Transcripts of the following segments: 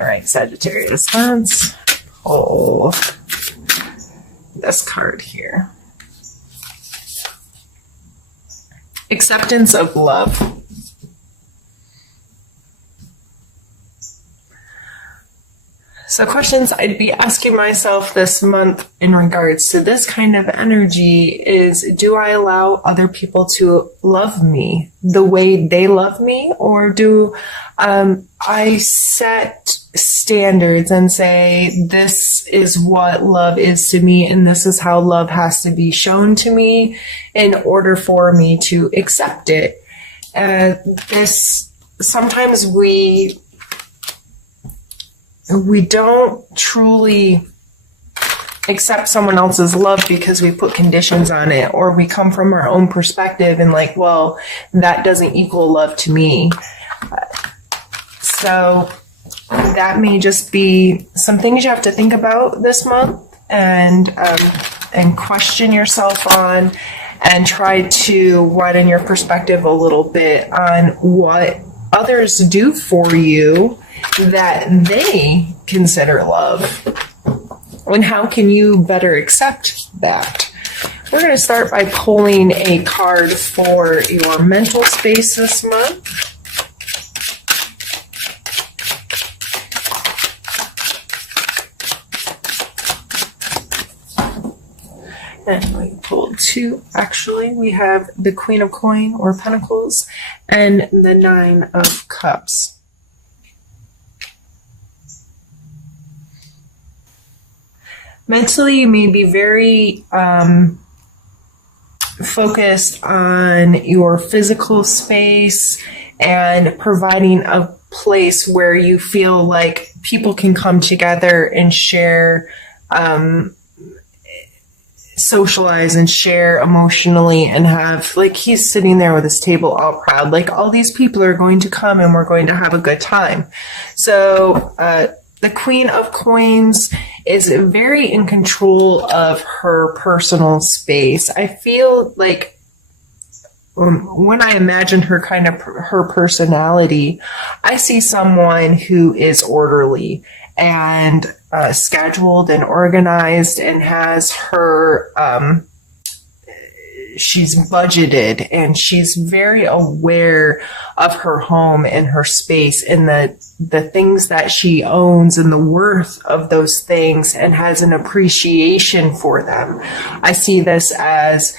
All right, Sagittarius, let's pull this card here. Acceptance of love. So questions I'd be asking myself this month in regards to this kind of energy is, do I allow other people to love me the way they love me? Or do I set standards and say, this is what love is to me and this is how love has to be shown to me in order for me to accept it? Sometimes we don't truly accept someone else's love because we put conditions on it, or we come from our own perspective and like, well, that doesn't equal love to me. So that may just be some things you have to think about this month and question yourself on, and try to widen your perspective a little bit on what others do for you that they consider love, and how can you better accept that? We're going to start by pulling a card for your mental space this month. And we pulled two. Actually, we have the Queen of Coin or Pentacles and the Nine of Cups. Mentally, you may be very focused on your physical space and providing a place where you feel like people can come together and share, socialize and share emotionally, and have, like, he's sitting there with his table all proud, like all these people are going to come and we're going to have a good time. So the Queen of Coins is very in control of her personal space. I feel like when I imagine her kind of her personality, I see someone who is orderly and scheduled and organized and has her, she's budgeted and she's very aware of her home and her space and the things that she owns and the worth of those things, and has an appreciation for them. I see this as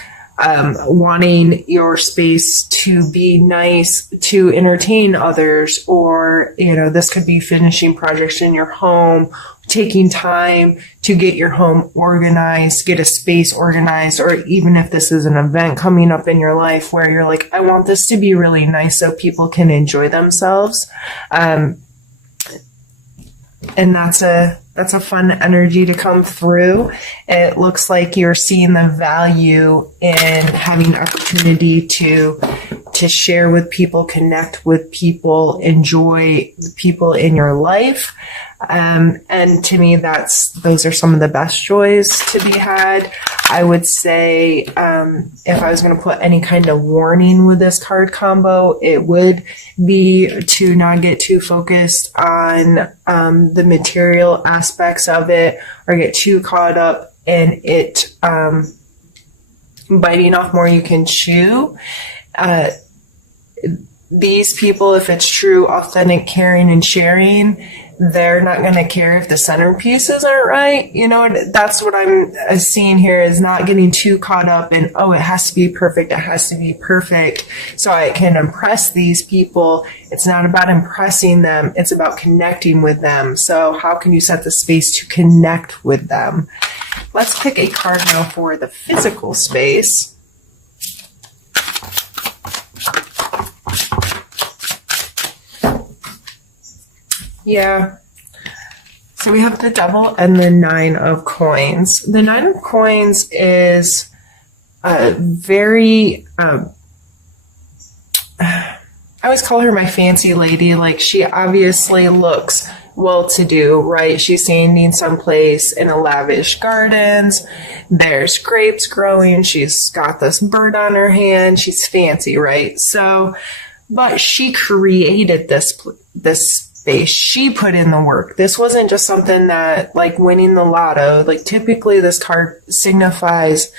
wanting your space to be nice, to entertain others, or, you know, this could be finishing projects in your home, taking time to get your home organized, get a space organized, or even if this is an event coming up in your life where you're like, I want this to be really nice so people can enjoy themselves. And that's a fun energy to come through. It looks like you're seeing the value in having opportunity to share with people, connect with people, enjoy the people in your life. And to me, those are some of the best joys to be had. I would say, if I was going to put any kind of warning with this card combo, it would be to not get too focused on the material aspects of it, or get too caught up in it biting off more you can chew. These people, if it's true, authentic, caring, and sharing, they're not going to care if the centerpieces aren't right. You know, that's what I'm seeing here, is not getting too caught up in, oh, it has to be perfect. It has to be perfect so I can impress these people. It's not about impressing them. It's about connecting with them. So how can you set the space to connect with them? Let's pick a card now for the physical space. Yeah. So we have the Devil and the Nine of Coins. The Nine of Coins is very, I always call her my fancy lady. Like, she obviously looks well-to-do, right? She's standing someplace in a lavish gardens. There's grapes growing. She's got this bird on her hand. She's fancy, right? So, but she created this space. She put in the work. This wasn't just something that, like winning the lotto. Like typically this card signifies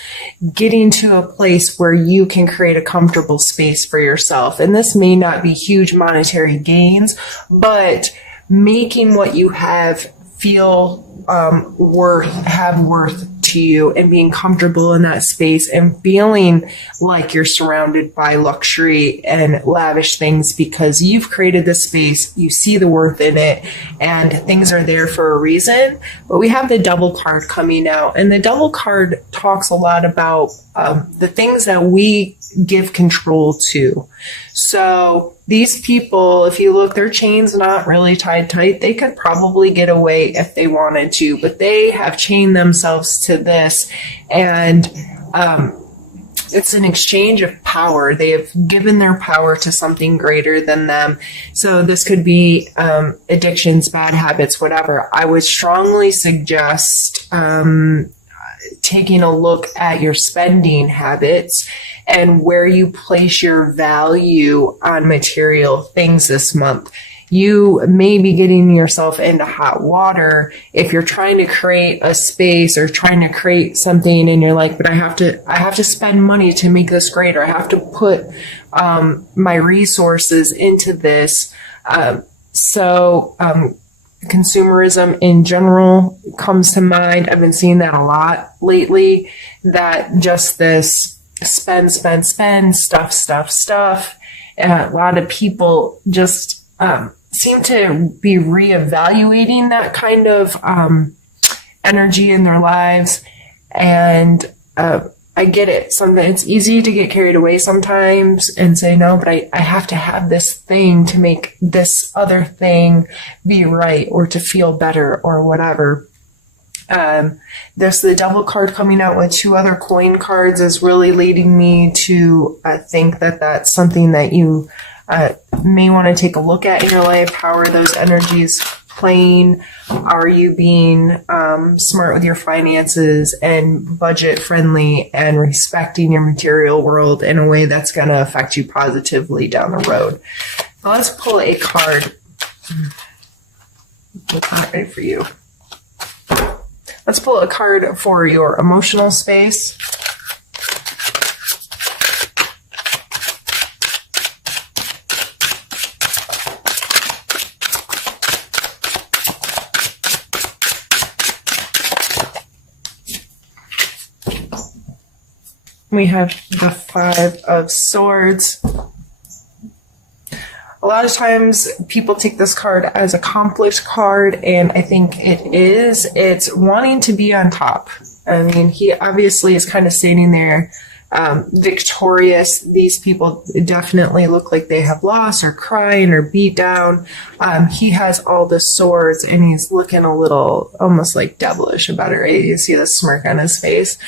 getting to a place where you can create a comfortable space for yourself. And this may not be huge monetary gains, but making what you have feel have worth to you, and being comfortable in that space and feeling like you're surrounded by luxury and lavish things because you've created this space, you see the worth in it, and things are there for a reason. But we have the Devil card coming out, and the Devil card talks a lot about the things that we give control to. So these people, if you look, their chain's not really tied tight. They could probably get away if they wanted to, but they have chained themselves to this. And it's an exchange of power. They have given their power to something greater than them. So this could be addictions, bad habits, whatever. I would strongly suggest taking a look at your spending habits and where you place your value on material things this month. You may be getting yourself into hot water if you're trying to create a space or trying to create something and you're like, but I have to spend money to make this greater. I have to put my resources into this. Consumerism in general comes to mind. I've been seeing that a lot lately, that just this spend, stuff. A lot of people just seem to be reevaluating that kind of energy in their lives. And I get it. Sometimes it's easy to get carried away sometimes and say, no, but I have to have this thing to make this other thing be right or to feel better or whatever. There's the Devil card coming out with 2 other coin cards is really leading me to think that that's something that you may want to take a look at in your life. How are those energies playing? Are you being smart with your finances and budget friendly and respecting your material world in a way that's going to affect you positively down the road? Now let's pull a card. Ready for you. Let's pull a card for your emotional space. We have the 5 of Swords. A lot of times people take this card as a conflict card, and I think it is. It's wanting to be on top. I mean, he obviously is kind of standing there victorious. These people definitely look like they have lost or crying or beat down. He has all the swords, and he's looking a little almost like devilish about it, right? You see the smirk on his face.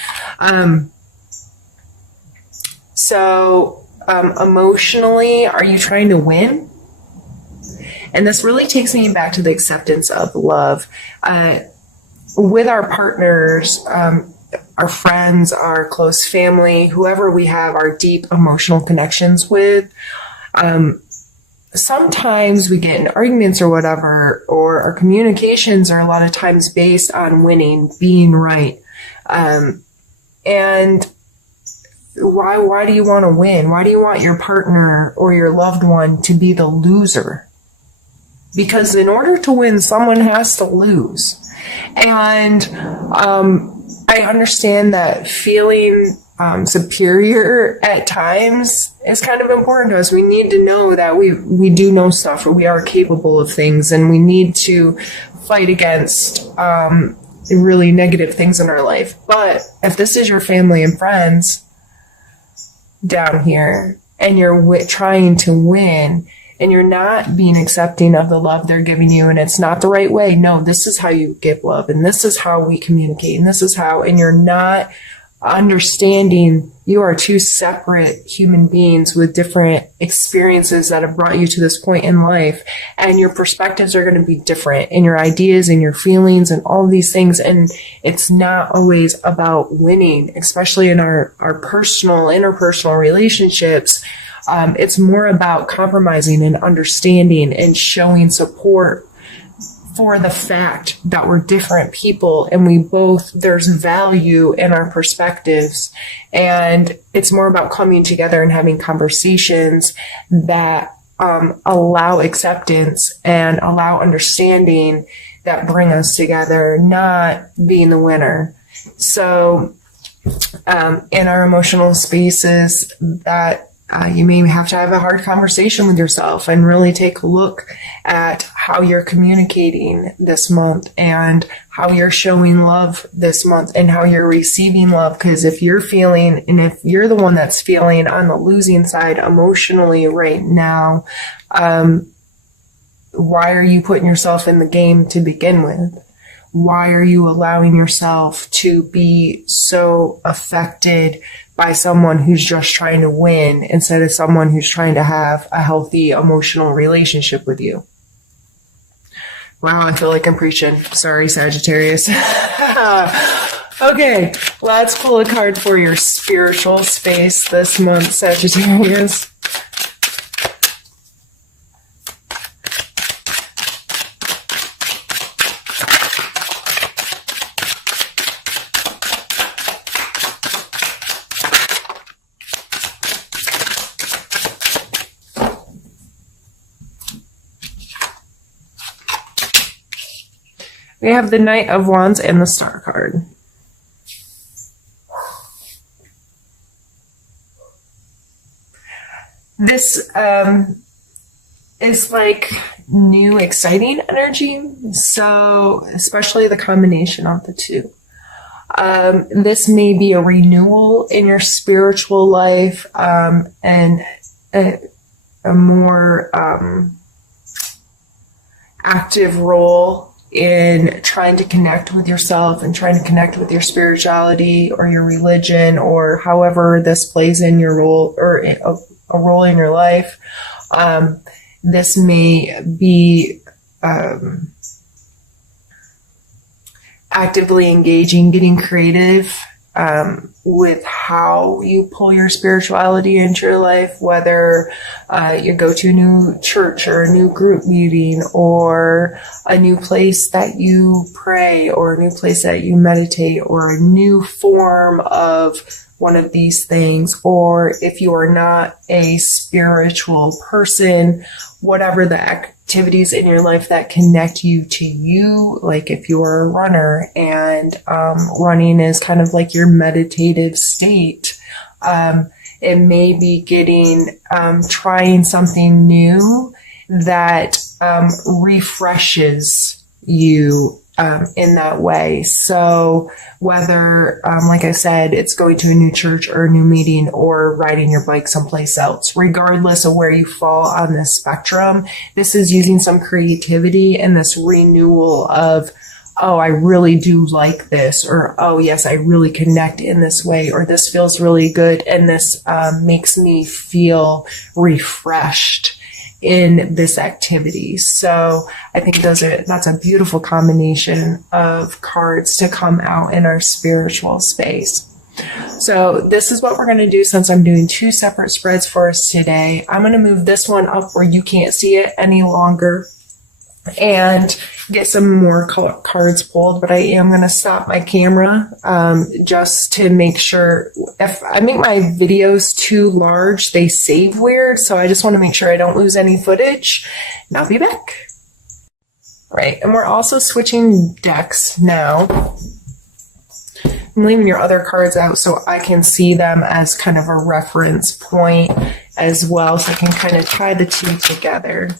Emotionally, are you trying to win? And this really takes me back to the acceptance of love. With our partners, our friends, our close family, whoever we have our deep emotional connections with, sometimes we get in arguments or whatever, or our communications are a lot of times based on winning, being right. And why do you want to win? Why do you want your partner or your loved one to be the loser? Because in order to win, someone has to lose. And I understand that feeling superior at times is kind of important to us. We need to know that we do know stuff, or we are capable of things, and we need to fight against really negative things in our life. But if this is your family and friends down here, and you're trying to win, and you're not being accepting of the love they're giving you, and it's not the right way. No, this is how you give love, and this is how we communicate, and this is how, and you're not understanding you are 2 separate human beings with different experiences that have brought you to this point in life, and your perspectives are going to be different, and your ideas and your feelings and all these things. And it's not always about winning, especially in our personal, interpersonal relationships. It's more about compromising and understanding and showing support for the fact that we're different people and there's value in our perspectives. And it's more about coming together and having conversations that allow acceptance and allow understanding, that bring us together, not being the winner. So in our emotional spaces, that you may have to have a hard conversation with yourself and really take a look at how you're communicating this month and how you're showing love this month and how you're receiving love. Because if you're the one that's feeling on the losing side emotionally right now, why are you putting yourself in the game to begin with? Why are you allowing yourself to be so affected by someone who's just trying to win instead of someone who's trying to have a healthy emotional relationship with you? Wow, I feel like I'm preaching. Sorry, Sagittarius. Okay, let's pull a card for your spiritual space this month, Sagittarius. We have the Knight of Wands and the Star card. This is like new, exciting energy. So, especially the combination of the two. This may be a renewal in your spiritual life, and a more active role in trying to connect with yourself and trying to connect with your spirituality or your religion, or however this plays in your role, or a role in your life. This may be actively engaging, getting creative with how you pull your spirituality into your life, whether you go to a new church or a new group meeting or a new place that you pray or a new place that you meditate or a new form of one of these things. Or if you are not a spiritual person, whatever the activities in your life that connect you to you, like if you are a runner and running is kind of like your meditative state, it may be trying something new that refreshes you in that way. So whether, like I said, it's going to a new church or a new meeting or riding your bike someplace else, regardless of where you fall on this spectrum, this is using some creativity and this renewal of, oh, I really do like this, or, oh, yes, I really connect in this way, or this feels really good, and this makes me feel refreshed in this activity. So I think that's a beautiful combination of cards to come out in our spiritual space. So this is what we're going to do since I'm doing two separate spreads for us today. I'm going to move this one up where you can't see it any longer and get some more cards pulled, but I am going to stop my camera just to make sure. If I make my videos too large, they save weird, so I just want to make sure I don't lose any footage, and I'll be back. Right, and we're also switching decks now. I'm leaving your other cards out so I can see them as kind of a reference point as well, so I can kind of tie the two together.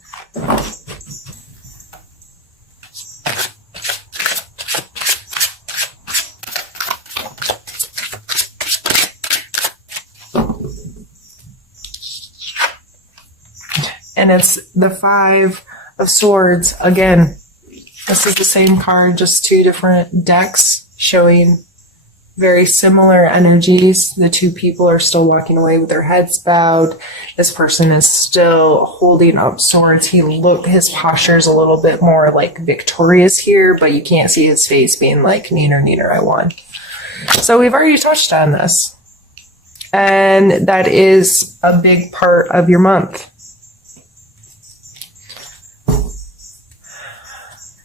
And it's the Five of Swords. Again, this is the same card, just two different decks showing very similar energies. The two people are still walking away with their heads bowed. This person is still holding up swords. His posture is a little bit more like victorious here, but you can't see his face being like, neener, neener, I won. So we've already touched on this. And that is a big part of your month.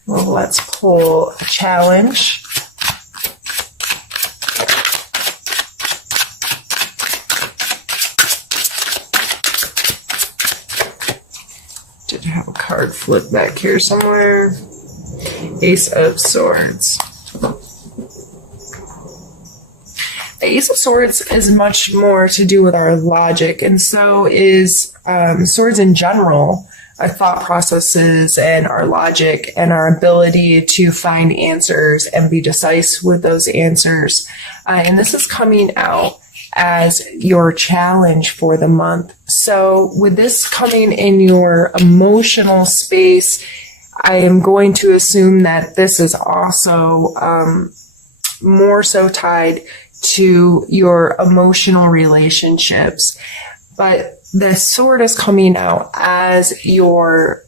Well, let's pull a challenge. Did have a card flip back here somewhere. Ace of Swords. The Ace of Swords is much more to do with our logic, and so is swords in general, our thought processes and our logic and our ability to find answers and be decisive with those answers. And this is coming out as your challenge for the month. So with this coming in your emotional space, I am going to assume that this is also more so tied to your emotional relationships. But the sword is coming out as your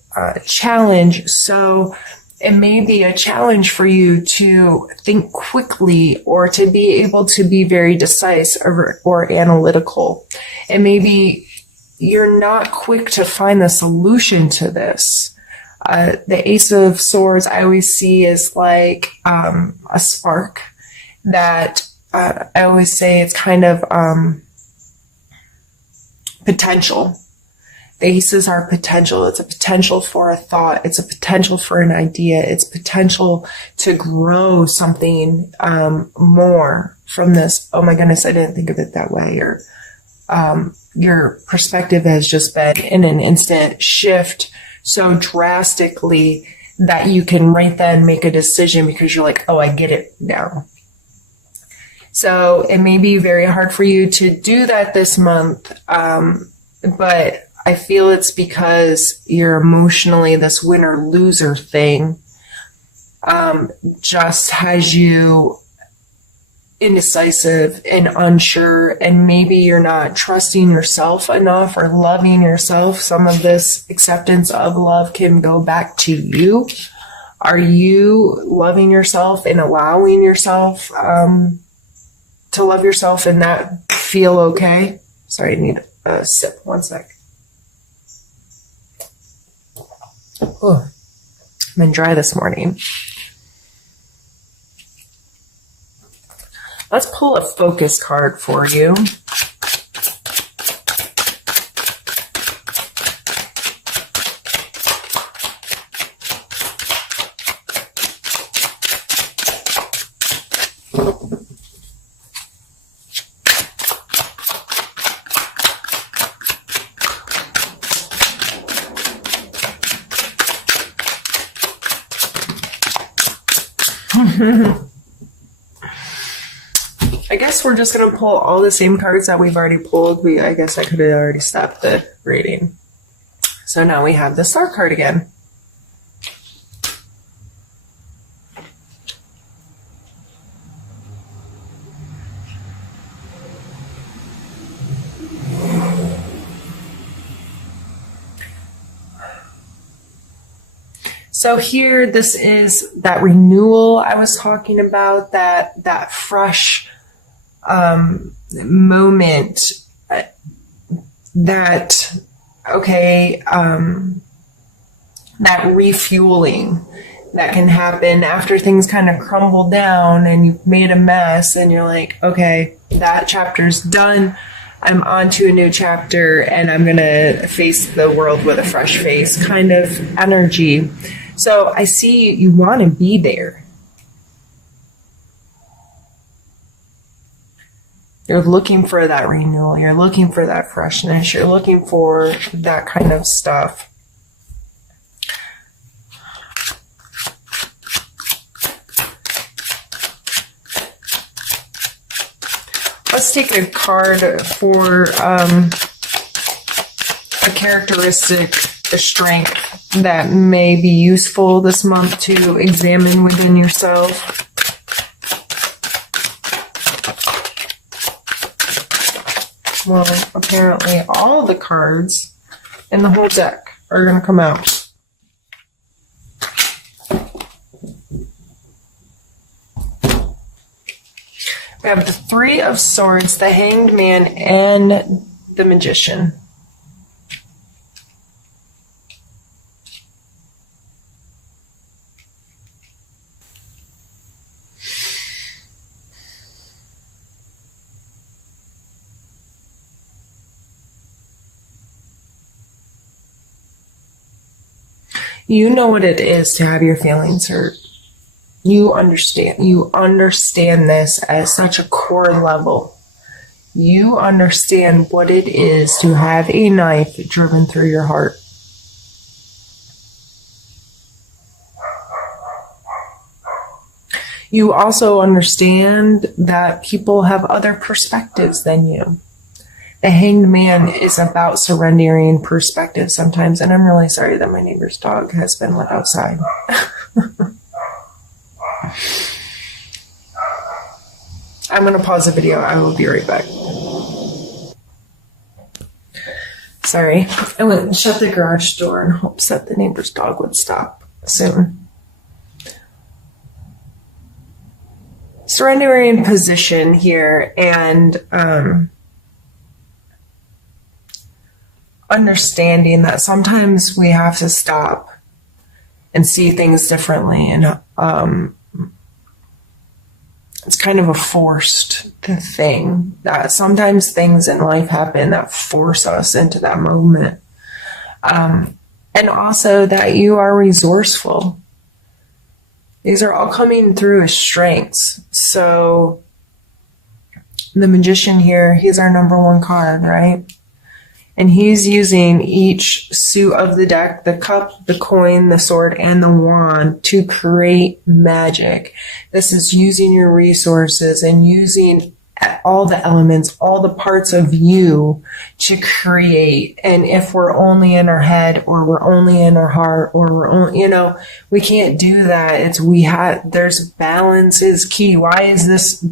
challenge. So it may be a challenge for you to think quickly or to be able to be very decisive or analytical. And maybe you're not quick to find the solution to this. The Ace of Swords I always see is like a spark that I always say it's kind of potential. The aces are potential. It's a potential for a thought. It's a potential for an idea. It's potential to grow something more from this. Oh my goodness, I didn't think of it that way. Or your perspective has just been in an instant shift so drastically that you can right then make a decision because you're like, oh, I get it now. So it may be very hard for you to do that this month, but I feel it's because you're emotionally this winner-loser thing just has you indecisive and unsure, and maybe you're not trusting yourself enough or loving yourself. Some of this acceptance of love can go back to you. Are you loving yourself and allowing yourself to love yourself and not feel okay? Sorry, I need a sip. One sec. Oh, I've been dry this morning. Let's pull a focus card for you. I guess we're just going to pull all the same cards that we've already pulled. I guess I could have already stopped the reading. So now we have the Star card again. So here, this is that renewal I was talking about, that fresh moment, that refueling that can happen after things kind of crumble down and you've made a mess and you're like, okay, that chapter's done. I'm on to a new chapter and I'm going to face the world with a fresh face kind of energy. So I see you want to be there. You're looking for that renewal. You're looking for that freshness. You're looking for that kind of stuff. Let's take a card for a characteristic, a strength that may be useful this month to examine within yourself. Well, apparently all the cards in the whole deck are going to come out. We have the Three of Swords, the Hanged Man, and the Magician. You know what it is to have your feelings hurt. You understand this at such a core level. You understand what it is to have a knife driven through your heart. You also understand that people have other perspectives than you. The Hanged Man is about surrendering perspective sometimes, and I'm really sorry that my neighbor's dog has been let outside. I'm going to pause the video. I will be right back. Sorry. I went and shut the garage door in hopes that the neighbor's dog would stop soon. Surrendering position here and understanding that sometimes we have to stop and see things differently, and it's kind of a forced thing that sometimes things in life happen that force us into that moment, and also that you are resourceful. These are all coming through as strengths. So the Magician here, he's our number one card, right? And he's using each suit of the deck, the cup, the coin, the sword, and the wand to create magic. This is using your resources and using all the elements, all the parts of you to create. And if we're only in our head, or we're only in our heart, or we're only, we can't do that. There's balance is key. Why is this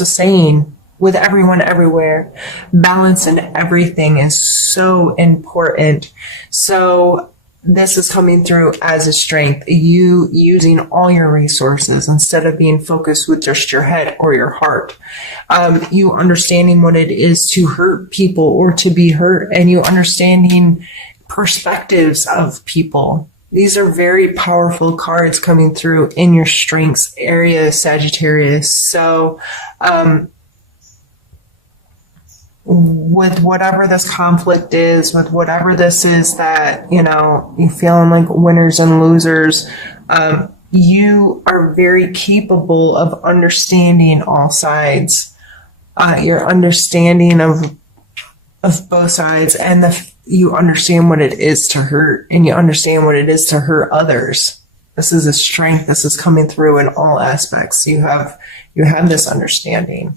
a saying? With everyone everywhere, balance in everything is so important. So this is coming through as a strength. You using all your resources instead of being focused with just your head or your heart. You understanding what it is to hurt people or to be hurt, and you understanding perspectives of people. These are very powerful cards coming through in your strengths area, Sagittarius. So, with whatever this conflict is, with whatever this is that, you feeling like winners and losers, you are very capable of understanding all sides. Your understanding of both sides, and you understand what it is to hurt, and you understand what it is to hurt others. This is a strength. This is coming through in all aspects. You have this understanding.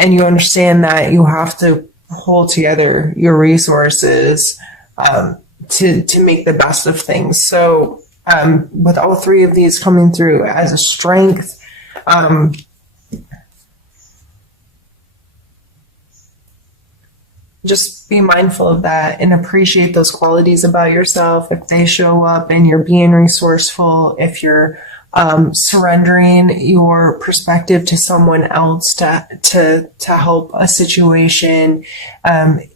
And you understand that you have to hold together your resources to make the best of things. So with all three of these coming through as a strength, just be mindful of that and appreciate those qualities about yourself. If they show up and you're being resourceful, if you're surrendering your perspective to someone else to help a situation,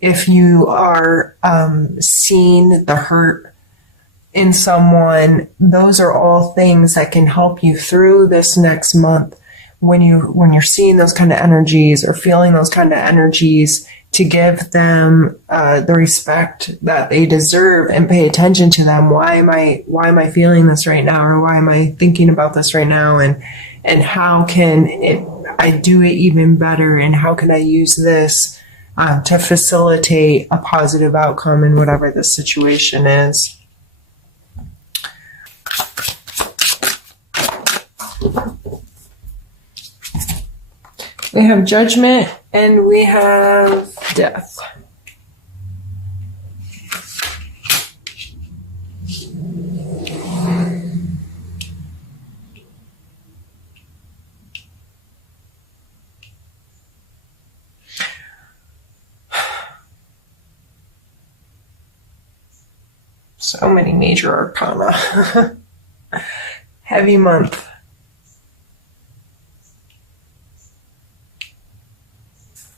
if you are seeing the hurt in someone, those are all things that can help you through this next month. When you're seeing those kind of energies or feeling those kind of energies, to give them the respect that they deserve and pay attention to them. Why am I feeling this right now, or why am I thinking about this right now, and how can I do it even better, and how can I use this to facilitate a positive outcome in whatever the situation is. We have Judgment and we have Death. So many major arcana. Heavy month.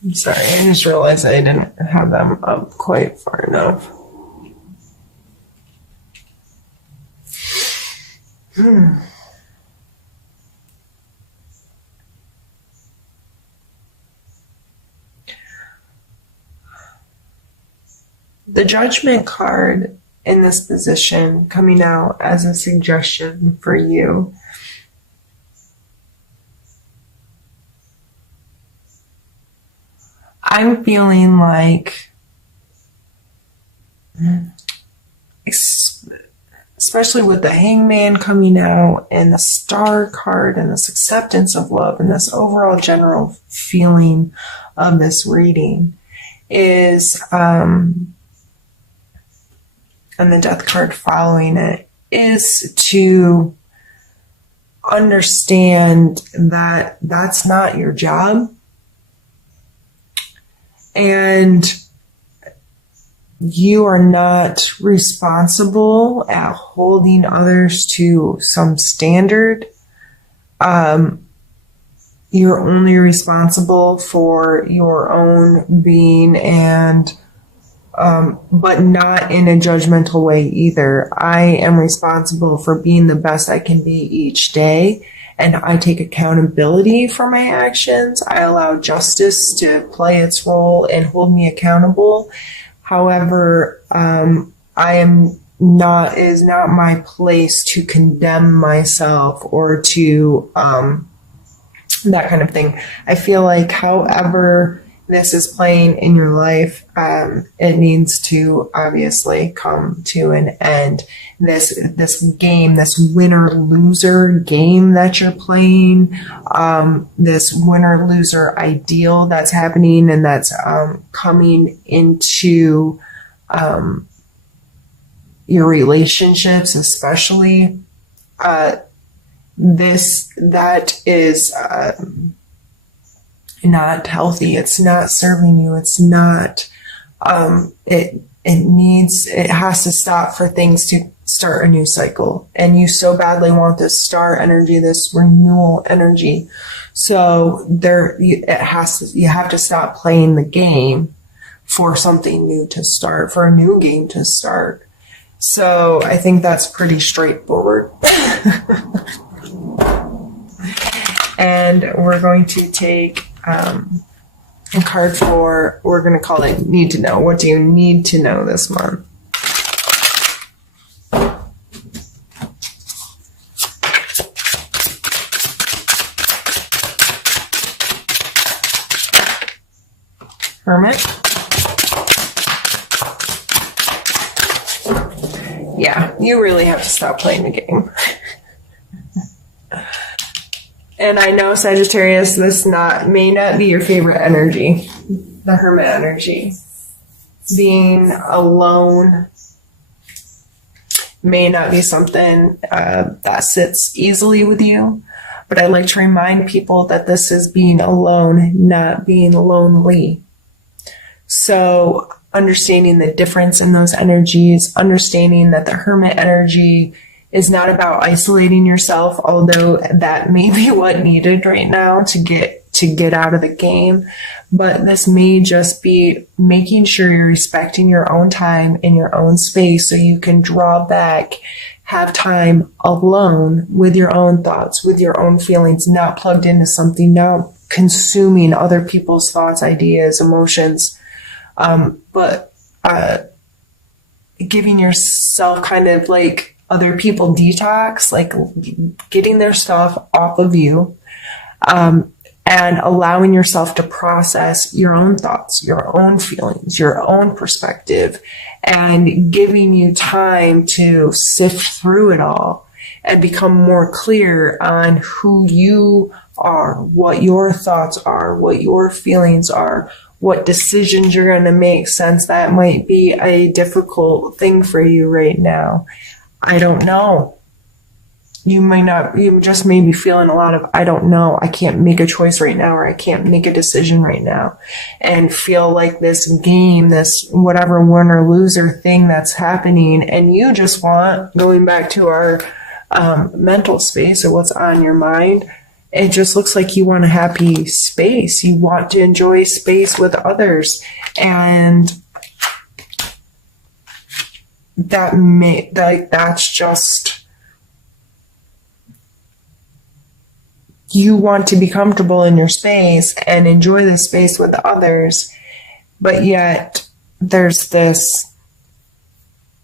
I'm sorry, I just realized I didn't have them up quite far enough. The Judgment card in this position coming out as a suggestion for you. I'm feeling like, especially with the Hangman coming out and the Star card and this acceptance of love and this overall general feeling of this reading is, and the Death card following it, is to understand that that's not your job. And you are not responsible at holding others to some standard. You're only responsible for your own being, and but not in a judgmental way either. I am responsible for being the best I can be each day, and I take accountability for my actions. I allow justice to play its role and hold me accountable. However, it is not my place to condemn myself or to that kind of thing. I feel like however this is playing in your life, it needs to obviously come to an end. This game, this winner-loser game that you're playing, this winner-loser ideal that's happening and that's coming into your relationships, especially, that is not healthy. It's not serving you. It's not, it has to stop for things to start a new cycle. And you so badly want this star energy, this renewal energy. So you have to stop playing the game for something new to start, for a new game to start. So I think that's pretty straightforward. And we're going to take a card for, we're going to call it Need to Know. What do you need to know this month? Hermit? Yeah, you really have to stop playing the game. And I know, Sagittarius, this may not be your favorite energy, the Hermit energy. Being alone may not be something that sits easily with you, but I like to remind people that this is being alone, not being lonely. So understanding the difference in those energies, understanding that the Hermit energy is not about isolating yourself, although that may be what needed right now to get out of the game. But this may just be making sure you're respecting your own time in your own space so you can draw back, have time alone with your own thoughts, with your own feelings, not plugged into something, not consuming other people's thoughts, ideas, emotions, but giving yourself kind of like other people detox, like getting their stuff off of you, and allowing yourself to process your own thoughts, your own feelings, your own perspective, and giving you time to sift through it all and become more clear on who you are, what your thoughts are, what your feelings are, what decisions you're going to make, since that might be a difficult thing for you right now. I don't know. You just may be feeling a lot of, I don't know, I can't make a choice right now, or I can't make a decision right now, and feel like this game, this whatever win or loser thing that's happening, and you just want, going back to our mental space or what's on your mind, It just looks like you want a happy space. You want to enjoy space with others. And that's just, you want to be comfortable in your space and enjoy the space with others. But yet there's this,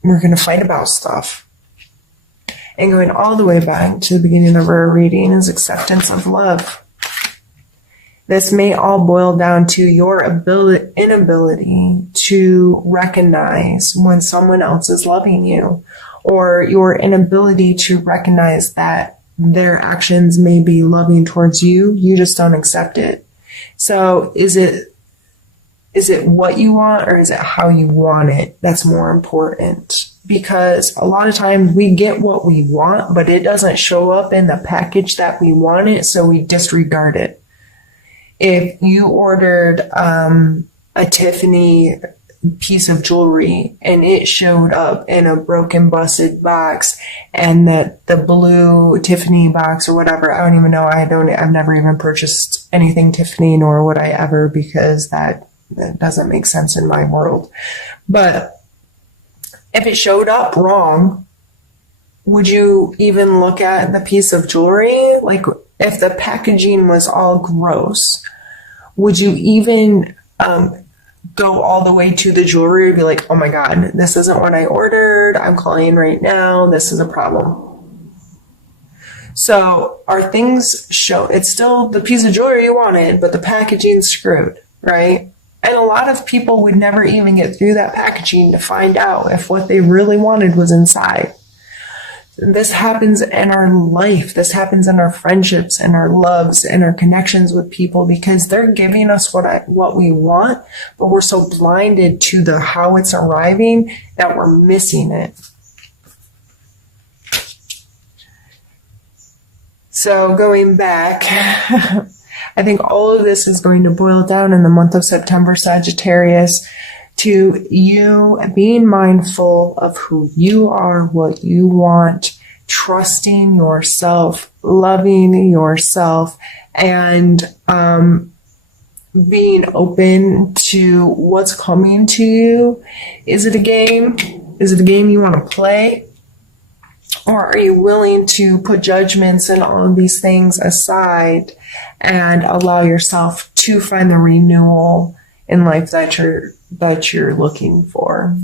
we're going to fight about stuff. And going all the way back to the beginning of our reading is acceptance of love. This may all boil down to your inability to recognize when someone else is loving you, or your inability to recognize that their actions may be loving towards you. You just don't accept it. So is it what you want, or is it how you want it that's more important? Because a lot of times we get what we want, but it doesn't show up in the package that we want it, so we disregard it. If you ordered a Tiffany piece of jewelry and it showed up in a broken, busted box, and that the blue Tiffany box or whatever, I don't even know, I've never even purchased anything Tiffany, nor would I ever, because that doesn't make sense in my world. But if it showed up wrong, would you even look at the piece of jewelry? Like, if the packaging was all gross, would you even go all the way to the jewelry and be like, oh my God, this isn't what I ordered. I'm calling right now. This is a problem. So our things show, it's still the piece of jewelry you wanted, but the packaging's screwed, right? And a lot of people would never even get through that packaging to find out if what they really wanted was inside. This happens in our life. This happens in our friendships and our loves and our connections with people, because they're giving us what we want, but we're so blinded to the how it's arriving that we're missing it. So going back, I think all of this is going to boil down in the month of September, Sagittarius, to you being mindful of who you are, what you want, trusting yourself, loving yourself, and being open to what's coming to you. Is it a game? Is it a game you want to play? Or are you willing to put judgments and all of these things aside and allow yourself to find the renewal in life that you're looking for?